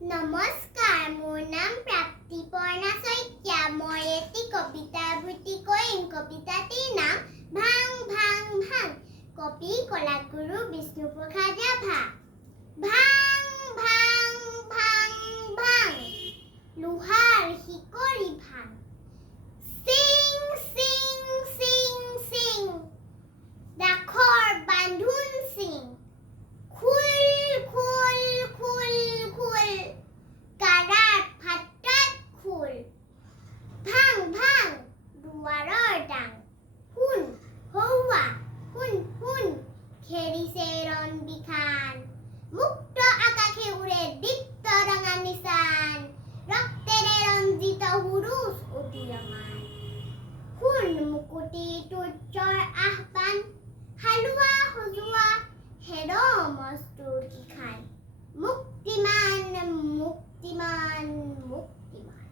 নমস্কাৰ, মোৰ নাম প্ৰাপ্তিপৰ্ণা শইকীয়া। মই এটি কবিতা আবৃত্তি কৰিম। কবিতাটিৰ নাম ভাং ভাং ভাং। কবি কলাগুৰু বিষ্ণুপ্ৰসাদ ৰাভা। ভাং ভাং ভাং ভাং, লোহাৰ শিকৰি ভাং। চিং চিং চিং চিং, ডাখৰ বান্ধোন চিং। খুল খুল খুল খুল, কাৰাত ফাটাত খুল। ভাং ভাং, দুৱাৰৰ ডাং। শুন হৌৱা, শুন শুন, খেৰিছে ৰণ বিখান। মুক্ত আকাশে উৰে দীপ্ত ৰঙা নিচান। ৰক্তেৰে ৰঞ্জিত হুৰুচ উদীয়মান। শুন মুকুতি তুৰ্যৰ আহ্বান। হালোৱা সজোৱা হেৰ মস্তুৰ কিখান। মুক্তিমান মুক্তিমান মুক্তিমান।